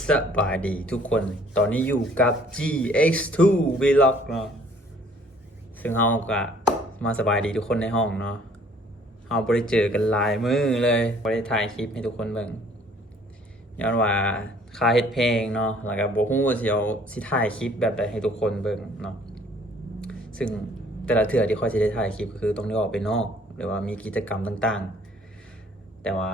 สบายดีทุกคนตอนนี้อยู่กับ GX2 Vlog เนาะซึ่งเราก็มาสบายดีทุกคนในห้องเนาะเราบ่ได้เจอกันหลายมื้อเลยบ่ได้ถ่ายคลิปให้ทุกคนเบิ่งย้อนว่าค่าเฮ็ดเพลงเนาะแล้วก็บ่ฮู้ว่าสิถ่ายคลิปแบบใดให้ทุกคนเบิ่งเนาะซึ่งแต่ละเทื่อที่ค่อยสิได้ถ่ายคลิปก็คือต้องได้ออกไปนอกหรือว่ามีกิจกรรมต่างๆแต่ว่า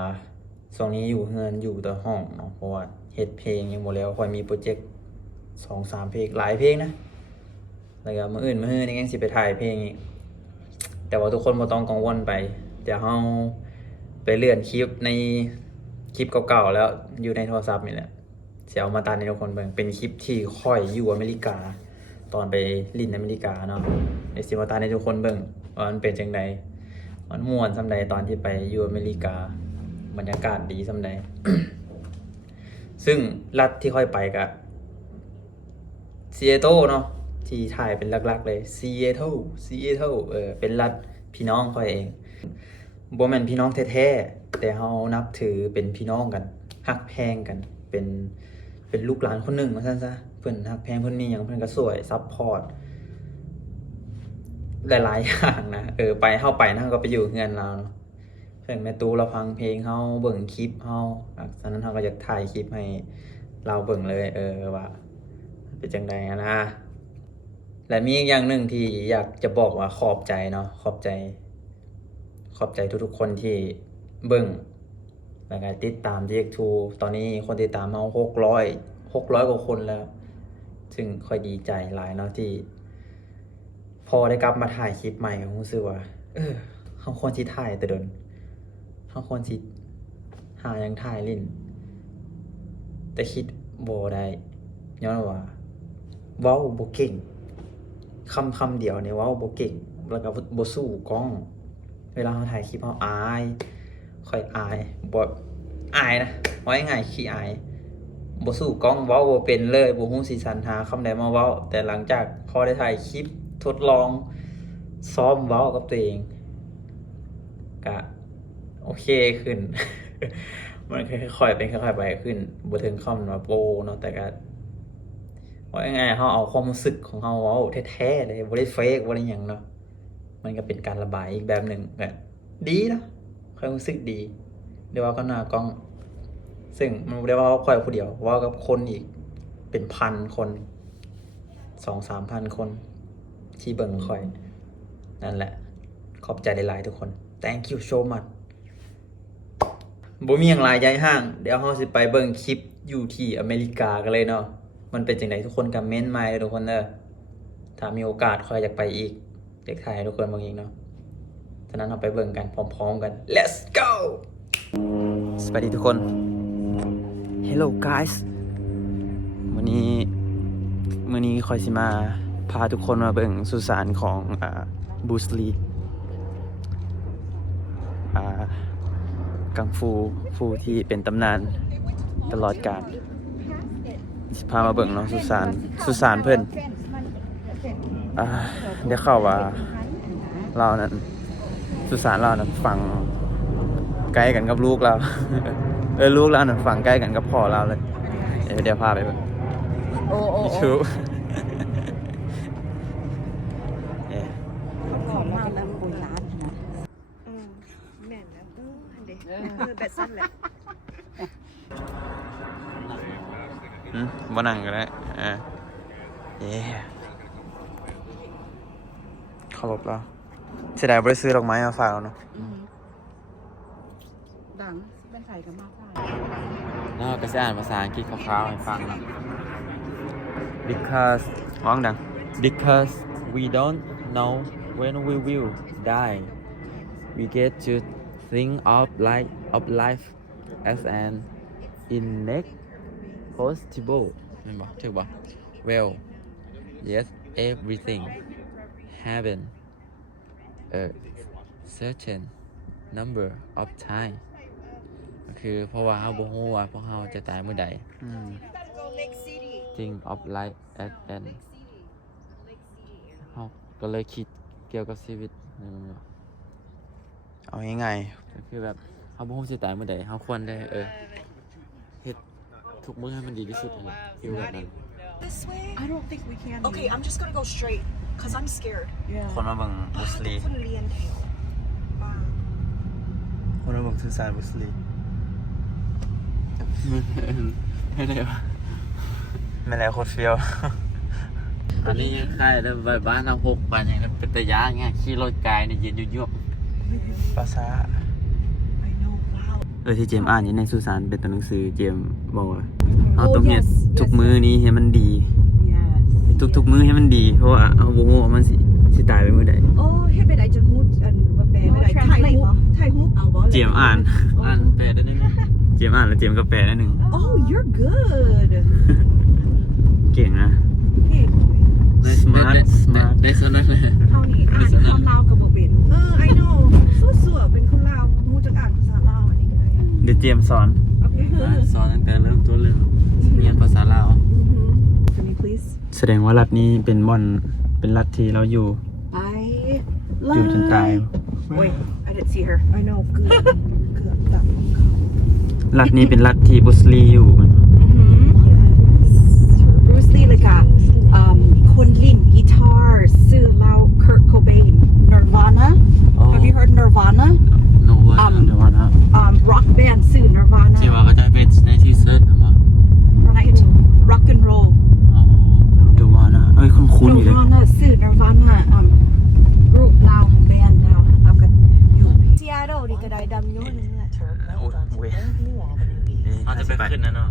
ช่วงนี้อยู่เฮือนอยู่แต่ห้องเนาะเพราะว่าเฮ็ดเพลงยังบ่แล้วค่อยมีโปรเจกต์ 2-3 เพลงหลายเพลงนะแล้วก็มื้ออื่นนี่ยังสิไปถ่ายเพลงอีกแต่ว่าทุกคนบ่ต้องกังวลไปเดี๋ยวเฮาไปเลื่อนคลิปในคลิปเก่าๆแล้วอยู่ในโทรศัพท์นี่แหละสิเอามาตัดให้ทุกคนเบิ่งเป็นคลิปที่ค่อยอยู่อเมริกาตอนไปลินอเมริกาเนาะเดี๋ยวสิมาตัดให้ทุกคนเบิ่งว่ามันเป็นจังไดมันม่วนส่ำใดตอนที่ไปอยู่อเมริกาบรรยากาศดีส่ำใด ซึ่งรัฐที่ค่อยไปก็ซีแอตเทิลเนาะที่ถ่ายเป็นหลักๆเลยซีแอตเทิลเป็นรัฐพี่น้องค่อยเองบ่แม่นพี่น้องแท้ๆแต่เฮานับถือเป็นพี่น้องกันฮักแพงกันเป็นลูกหลานคนหนึ่งว่าซั่นซะเพิ่นฮักแพงเพิ่นมีหยังเพิ่นก็ช่วยซัปพอร์ตหลายๆอย่างนะไปเฮาไปนะเฮาก็ไปอยู่เฮือนเราเนาะเพิ่นแม่ตู่เราฟังเพลงเฮาเบิ่งคลิปเฮาฉะนั้นเฮาก็อยากถ่ายคลิปให้เราเบิ่งเลยว่าเป็นจังไดอะนะและมีอีกอย่างหนึ่งที่อยากจะบอกว่าขอบใจเนาะขอบใจทุกๆคนที่เบิ่งแล้วก็ติดตาม GX2 ตอนนี้คนติดตามเรา600กว่าคนแล้ว ซึ่งค่อยดีใจหลายเนาะที่พอได้กลับมาถ่ายคลิปใหม่ก็รู้สึกว่าเราควรสิถ่ายแต่โดนเราควรสิหาหยังถ่ายเล่นแต่คิดบ่ได้ย้อนว่าเว้าบ่เก่งคำเดียวเนี่ยเว้าบ่เก่งแล้วก็บ่สู้กล้องเวลาเราถ่ายคลิปเราอายค่อยอายบ่อายนะว่าง่ายๆขี้อายบ่สู้กล้องเว้าบ่เป็นเลยบ่ฮู้สิสรรหาคำใดมาเว้าแต่หลังจากพอได้ถ่ายคลิปทดลองซ้อมเว้ากับตัวเองก็โอเคขึ้น มันค่อยๆเป็นค่อยๆไปขึ้นบ่ถึงขั้นว่าโปรเนาะแต่ก็ว่าง่ายๆเราเอาความรู้สึกของเราเว้าแท้ๆเลยบ่ได้เฟกบ่ได้หยังเนาะมันก็เป็นการระบายอีกแบบหนึ่งก็ดีนะค่อยรู้สึกดีได้เว้ากับหน้ากล้องซึ่งมันบ่ได้เว้ากับข้อยผู้เดียวเว้ากับคนอีกเป็นพันคน 2-3,000 คนที่เบิ่งข้อยนั่นแหละขอบใจหลายๆทุกคน thank you so much บ่มีหยังหลายย้ายห้างเดี๋ยวเราสิไปเบิ่งคลิปอยู่ที่อเมริกากันเลยเนาะมันเป็นจังไดทุกคนก็เม้นต์มาเด้อทุกคนเด้อถ้ามีโอกาสค่อยอยากไปอีกอยากถ่ายให้ทุกคนเบิ่งอีกเนาะฉะนั้นเราไปเบิ่งกันพร้อมๆกัน let's go สวัสดีทุกคน hello guys มื้อนี้ค่อยสิมาพาทุกคนมาเบิ่งสุสานของบูสลีกังฟูที่เป็นตำนานตลอดกาลสิพามาเบิ่งเนาะสุสานเพิ่นเดี๋ยวเข้าว่าเรานั้นสุสานเรานั้นฝังใกล้กันกับลูกเรา ลูกเรานั้นฝังใกล้กันกับพ่อเราเลยเดี๋ยวพาไปเบิ่งโอ้ชูขอมาแบบโบราณนะแม่นแล้วเด็กแบบสั้นแหละบ่นั่งก็ได้เคารพแล้วเสียดายบ่ได้ซื้อดอกไม้มาฝากเราเนาะดังเป็นไข่กับมาใช่แล้วก็จะอ่านภาษาอังกฤษคร่าวๆให้ฟังเนาะ because ร้องดัง because we don't know when we will die we get to think of life as an inexhaustible แม่นบ่ถูกบ่ well yes everything happen a certain number of time ก็คือเพราะว่าเฮาบ่ฮู้ว่าพวกเฮาจะตายเมื่อใดthink of life as an เฮาก็เลยคิดเกี่ยวกับชีวิตเอาง่ายๆก็คือแบบเฮาบ่ฮู้สิตายเมื่อใดเฮาควรได้เฮ็ด ทุกมื้อให้มันดีที่สุดเลยฟิลแบบนั้น This way? I don't think we can. Okay, I'm just gonna go straight because I'm scared. Yeah. คนมาเบิ่งบุสลี คนเรียนแถว คนมาเบิ่งสุสานบุสลี ไม่ได้ปะ ไม่แล้วโคตรเฟี้ยว อันนี้ยังใกล้แล้วบ้านเราพกไปอย่างนั้นเป็นตะยะไงขี่รถไกลเนี่ยเย็นยุ่ย ภาษา I know, wow. ที่เจมอ่านอยู่ในสุสานเป็นตัวหนังสือเจมบอกว่าเอาต้องเฮ็ดทุกมื้อนี้ให้มันดี Yes. ทุกมื้อให้มันดี เพราะว่าเอาบ่ฮู้ว่ามันสิตายไปมื้อใด โอ้เฮ็ดไปได้จังฮู้อันว่าแปลไปได้ถ่ายรูปเอาบ่ เจมอ่าน ๆอ่านแปลได้นึง เจมอ่านแล้วเจมก็แปลได้หนึ่ง Oh, you're good. เก่งนะ เก่ง smart ได้สนั่นเลย เฮานี่อ่านคำลาวก็บ่เป็นI know สู้ๆเป็นคนลาวฮู้จักอ่านภาษาลาวอันนี้ก็ได้ เดี๋ยวเจมสอน สอนตั้งแต่เริ่มต้นเลยเรียนภาษาลาว Can you please? แสดงว่ารัฐนี้เป็นบ่อนเป็นรัฐที่เราอยู่ I อยู่จนตาย Wait, I didn't see her. I know เกือบตัด รัฐนี้เป็นรัฐที่บุสลีอยู่มัน Bruce Lee เลยค่ะคนเล่นกีตาร์ชื่อเรา Kurt Cobain Nirvana Have you heard Nirvana โนวา เดี๋ยวว่านะ rock band ชื่อ Nirvana ที่ว่าก็จะเป็นในที่เซิร์ชมา right rock and roll อ๋อ เดี๋ยวว่านะเอ้ยคุ้นๆอยู่เลย Nirvana ชื่อ Nirvanaรูปเราแบนด์เรากันอยู่ Seattle นี่ก็ได้ดำโยนนี่แหละ โอ้ยเว้ย เขาจะไปขึ้นนั่นเนาะ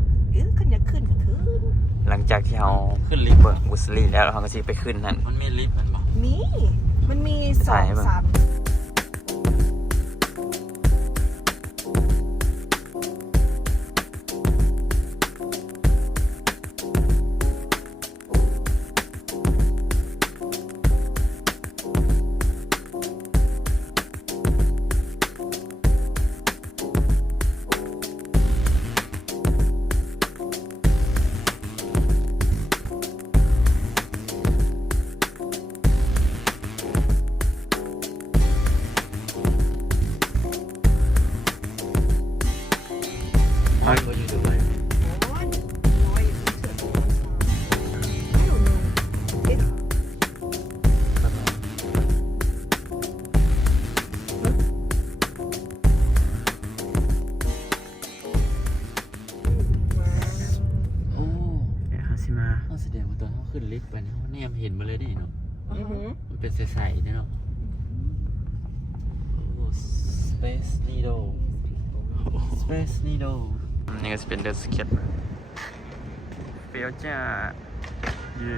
ขึ้นอยากขึ้นก็ขึ้น หลังจากที่เรา ขึ้นลิฟต์ เบิ่งบุสลีแล้วเราก็สิไปขึ้นนั่น มันมีลิฟต์มันบอก มันมี ถ่ายให้เบิ่ง 2-3 เขาอยู่ดูไว้ โอ้ เดี๋ยวเขาสิมา เขาแสดงว่าตอนเขาขึ้นลิฟต์ไปเนี่ยเขาเนี่ยเห็นมาเลยนี่เนาะมันเป็นใสๆเนี่ยเนาะโอ้ Space Needle Space Needle นี่ก็จะเป็นเดอะสเก็ตเฟี้ยวจ้าเย่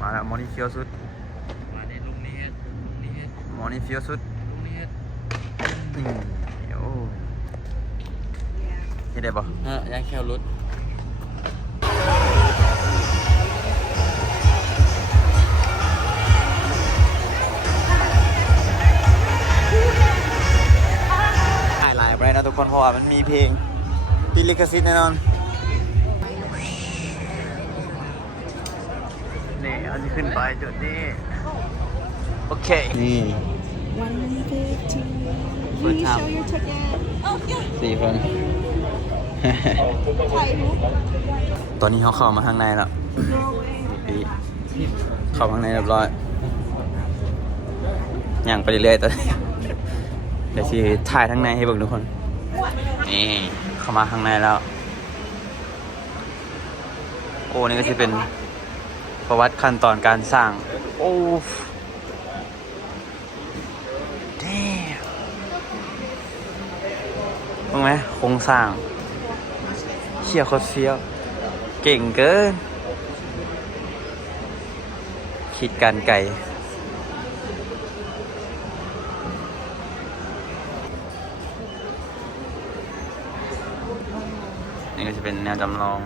มาแล้วมอนี่เฟี้ยวสุด มาในลุงนี้ลุงนี้ มอนี่เฟี้ยวสุด ลุงนี้ นี่โอ้เฮ็ดได้ปะ ยางแควรถ ถ่ายไลน์ไปนะทุกคนเพราะว่ามันมีเพลงติดลิขสิทธิ์แน่นอนนี่เราจะขึ้นไปจุดนี้โอเคนี่ 150 Will you show your ticket? 4 คนตอนนี้เขาเข้ามาข้างในแล้วนี่เข้าข้างในเรียบร้อยย่างไปเรื่อยๆตอนนี้เดี๋ยวที่ถ่ายข้างในให้เบิ่งทุกคนนี่เข้ามาข้างในแล้ว โอ้นี่ก็จะเป็นประวัติขั้นตอนการสร้างโอ้เด้เห็นไหมโครงสร้างเชี่ยโคตรเฟี้ยวเก่งเกินคิดการไกลนี่ก็จะเป็นแนวจำลอง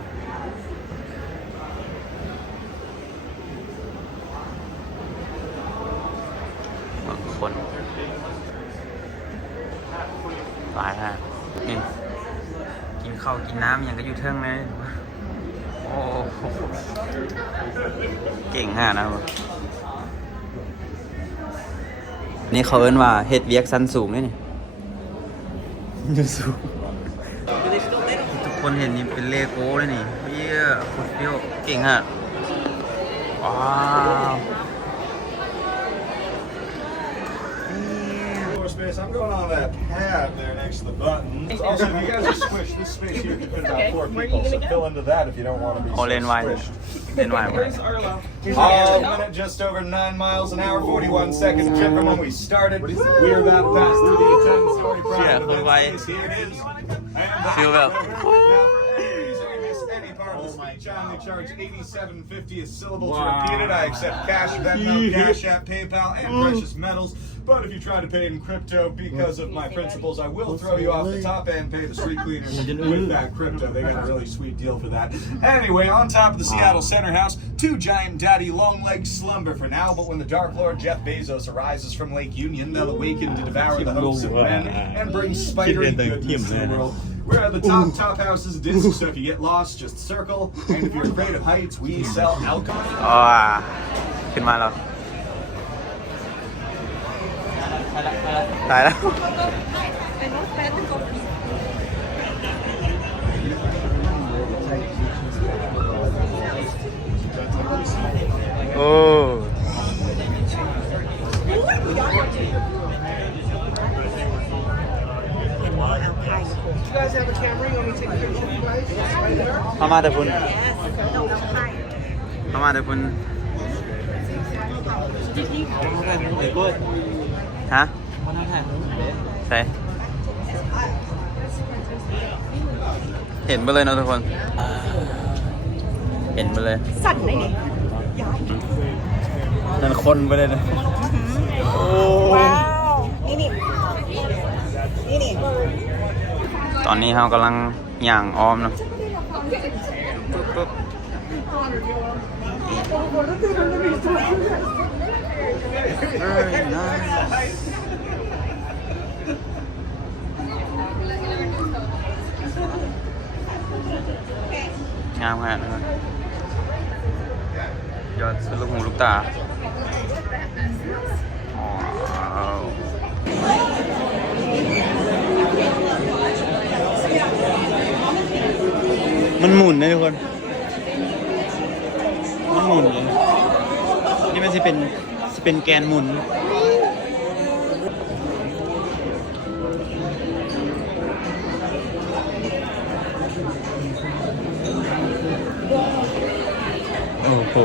บางคนตายฮะนี่กินข้าวกินน้ำอย่างก็อยู่เทิงเลยโอ้เก่งฮะนะครับ นี่เขาเอิ้นว่าเฮ็ดเวียกชั้นสูงเด้นี่อยู่สูงทุกคนเห็นนี่เป็นเลโก้เลยนี่เหี้ยโคตรเฟี้ยวเก่งอ่ะว้าว Space. I'm going on that pad there next to the buttons. Also, if you guys are squished, this space here can fit about 4 people, so fill into that if you don't want to be so squished. เล่นไวน์ Minute just over 9 miles an hour, 41 seconds. Trip from when we started. We're about to pass through the 10-story private space. Here it is. Feel well. Any part of the speech on they charge $87.50 a syllable to repeat it. I accept cash, Venmo, Cash App, PayPal, and precious metals. But if you try to pay in crypto because of my principles, I will throw you off the top and pay the street cleaners with that crypto. They got a really sweet deal for that. Anyway, on top of the Seattle Center House, 2 giant daddy long legs slumber for now, but when the Dark Lord Jeff Bezos arises from Lake Union, they'll awaken to devour the hopes of men and bring spidery goodness to the world. We're at the top houses of Disney, so if you get lost, just circle. And if you're afraid of heights, we sell alcohol. อ๋อขึ้นมาแล้วตายแล้วโอ้เข้ามาแต่พุ่นเข้ามาแต่พุ่นฮะใช่เห็นไปเลยนะทุกคนเห็นไปเลย สั่นได้นี่ นั่นคนไปเลยนะโอ้ ว้าว นี่ตอนนี้เรากำลังย่างอ้อมเนาะปึ๊บงามขนาดนั้นยอดสุดลูกหูลูกตามันหมุนนะทุกคนมันหมุนเลยนี่มันจะเป็นแกนหมุนโอ้โห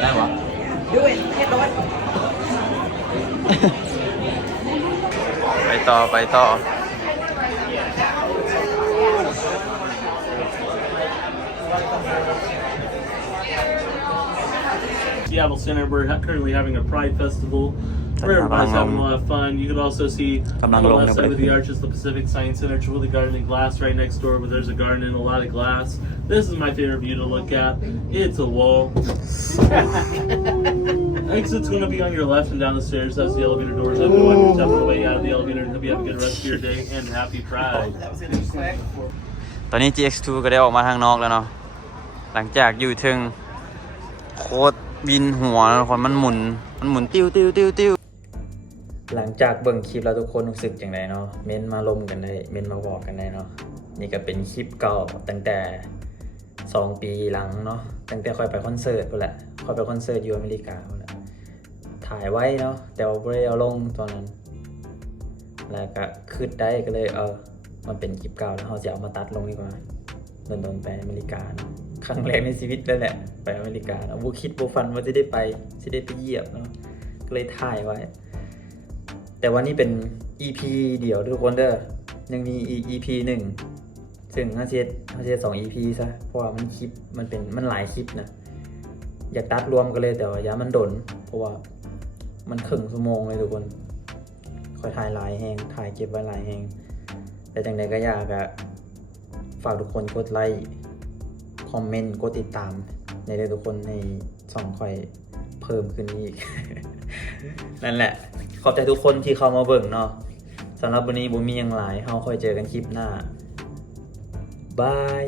ได้ปะ ดูเห็นเฮ็ดรถ ไปต่อSeattle Center, we're currently having a Pride Festival where everybody's having a lot of fun. You could also see on the left side of the arch is the Pacific Science Center, Chihuly Garden and Glass right next door, where there's a garden and a lot of glass. This is my favorite view to look at. It's a wall. Exit's going to be on your left and down the stairs. That's the elevator doors. Open when you're stepping away out of the elevator. Hope you have a good rest of your day and happy Pride. ตอนนี้ GX2 ก็ได้ออกมาทางนอกแล้วเนาะหลังจากอยู่ถึงโคตรบินหัวทุกคนมันหมุนติ้วหลังจากเบิ่งคลิปแล้วทุกคนรู้สึกจังไดเนาะเม้นมาลมกันได้เม้นมาบอกกันได้เนาะนี่ก็เป็นคลิปเก่าตั้งแต่2 ปีหลังเนาะตั้งแต่ค่อยไปคอนเสิร์ตพุ่นแหละค่อยไปคอนเสิร์ตอยู่อเมริกาพุ่นแหละถ่ายไว้เนาะแต่ว่าบ่ได้เอาลงตอนนั้นแล้วก็คิดได้ก็เลยมันเป็นคลิปเก่าแล้วเฮาสิเอามาตัดลงดีกว่าโดนไปอเมริกาเนาะครั้งแรกในชีวิตเลยแหละไปอเมริกาเนาะบ่คิดบ่ฝันว่าสิได้ไปเหยียบเนาะก็เลยถ่ายไว้แต่ว่านี่เป็น EP เดียวทุกคนเด้อยังมีอีก EP 1ซึ่งเฮาสิ2 EP ซะเพราะว่ามันคลิปมันหลายคลิปนะอยากตัดรวมกันเลยแต่ว่าอย่ามันดนเพราะว่ามันครึ่งชั่วโมงเลยทุกคนค่อยถ่ายหลายแฮงถ่ายเก็บไว้หลายแฮงแต่จังได๋ก็อยากฝากทุกคนกดไลค์คอมเมนต์กดติดตามในทุกคนในช่องค่อยเพิ่มขึ้นอีก นั่นแหละขอบใจทุกคนที่เข้ามาเบิ่งเนาะสำหรับวันนี้บ่มีหยังหลายเฮาค่อยเจอกันคลิปหน้าบาย